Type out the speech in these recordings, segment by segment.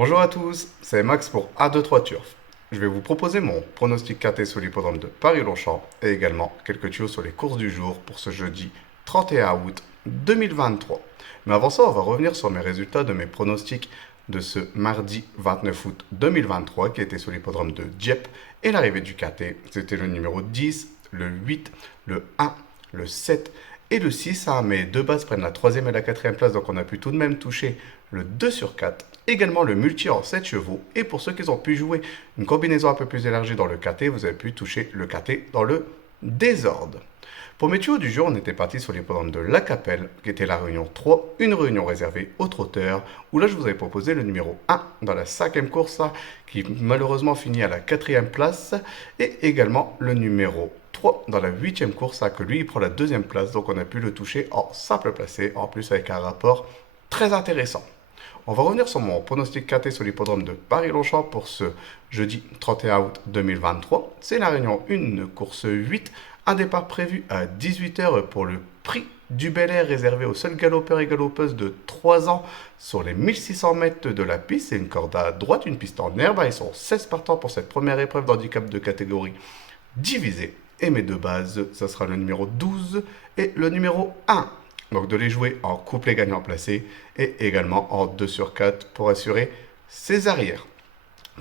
Bonjour à tous, c'est Max pour A23 Turf. Je vais vous proposer mon pronostic KT sur l'hippodrome de Paris-Longchamp et également quelques tuyaux sur les courses du jour pour ce jeudi 31 août 2023. Mais avant ça, on va revenir sur mes résultats de mes pronostics de ce mardi 29 août 2023 qui était sur l'hippodrome de Dieppe et l'arrivée du KT. C'était le numéro 10, le 8, le 1, le 7 et le 6. Mes deux bases prennent la troisième et la quatrième place, donc on a pu tout de même toucher le 2 sur 4. Également le multi en 7 chevaux. Et pour ceux qui ont pu jouer une combinaison un peu plus élargie dans le KT, vous avez pu toucher le KT dans le désordre. Pour mes tuyaux du jour, on était parti sur l'hippodrome de La Capelle, qui était la réunion 3, une réunion réservée aux trotteurs, où là je vous avais proposé le numéro 1 dans la cinquième course, qui malheureusement finit à la quatrième place, et également le numéro 3 dans la huitième course, que lui il prend la deuxième place, donc on a pu le toucher en simple placé, en plus avec un rapport très intéressant. On va revenir sur mon pronostic KT sur l'hippodrome de Paris-Longchamp pour ce jeudi 31 août 2023. C'est la réunion 1, course 8, un départ prévu à 18h pour le prix du Bel Air réservé aux seuls galopeurs et galopeuses de 3 ans sur les 1600 mètres de la piste. C'est une corde à droite, une piste en herbe. Ils sont 16 partants pour cette première épreuve d'handicap de catégorie divisée. Et mes deux bases, ça sera le numéro 12 et le numéro 1. Donc de les jouer en couplet gagnant placé et également en 2 sur 4 pour assurer ses arrières.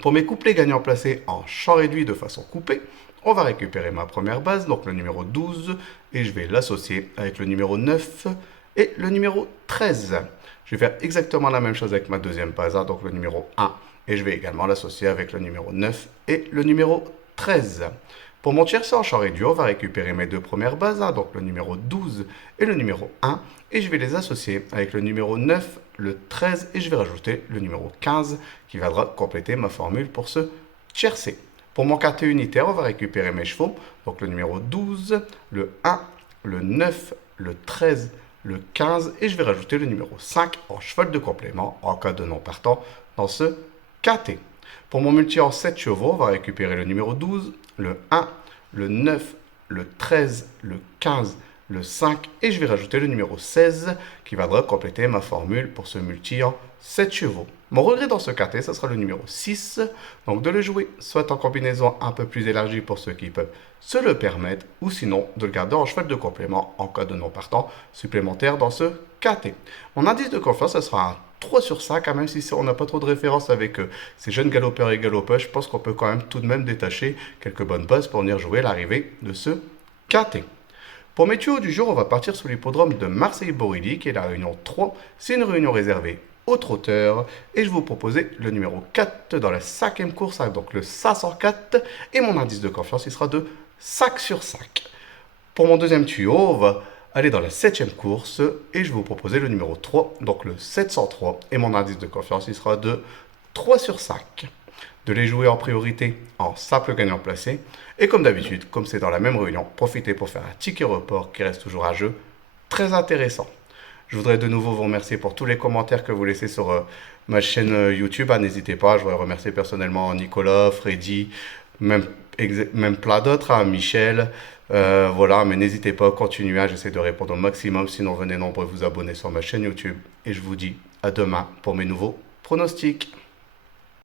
Pour mes couplets gagnants placés en champ réduit de façon coupée, on va récupérer ma première base, donc le numéro 12, et je vais l'associer avec le numéro 9 et le numéro 13. Je vais faire exactement la même chose avec ma deuxième base, donc le numéro 1, et je vais également l'associer avec le numéro 9 et le numéro 13. Pour mon tiercé en champ réduit, on va récupérer mes deux premières bases, donc le numéro 12 et le numéro 1, et je vais les associer avec le numéro 9, le 13, et je vais rajouter le numéro 15 qui viendra compléter ma formule pour ce tiercé. Pour mon quartier unitaire, on va récupérer mes chevaux, donc le numéro 12, le 1, le 9, le 13, le 15, et je vais rajouter le numéro 5 en cheval de complément en cas de non partant dans ce KT. Pour mon multi en 7 chevaux, on va récupérer le numéro 12, le 1, le 9, le 13, le 15, le 5 et je vais rajouter le numéro 16 qui viendra compléter ma formule pour ce multi en 7 chevaux. Mon regret dans ce KT, ce sera le numéro 6, donc de le jouer soit en combinaison un peu plus élargie pour ceux qui peuvent se le permettre, ou sinon de le garder en cheval de complément en cas de non partant supplémentaire dans ce KT. Mon indice de confiance, ce sera un 3 sur 5, même si on n'a pas trop de références avec ces jeunes galopeurs et galopeuses, je pense qu'on peut quand même tout de même détacher quelques bonnes bases pour venir jouer l'arrivée de ce KT. Pour mes tuyaux du jour, on va partir sur l'hippodrome de Marseille-Borilly, qui est la réunion 3. C'est une réunion réservée aux trotteurs. Et je vais vous proposer le numéro 4 dans la cinquième course, donc le 504. Et mon indice de confiance, il sera de 5 sur 5. Pour mon deuxième tuyau, on va aller dans la septième course. Et je vais vous proposer le numéro 3, donc le 703. Et mon indice de confiance, il sera de 3 sur 5. De les jouer en priorité en simple gagnant placé. Et comme d'habitude, comme c'est dans la même réunion, profitez pour faire un ticket report qui reste toujours un jeu très intéressant. Je voudrais de nouveau vous remercier pour tous les commentaires que vous laissez sur ma chaîne YouTube. N'hésitez pas, je voudrais remercier personnellement Nicolas, Freddy, même plein d'autres, Michel. Voilà, mais n'hésitez pas, continuez, j'essaie de répondre au maximum. Sinon, venez nombreux vous abonner sur ma chaîne YouTube. Et je vous dis à demain pour mes nouveaux pronostics.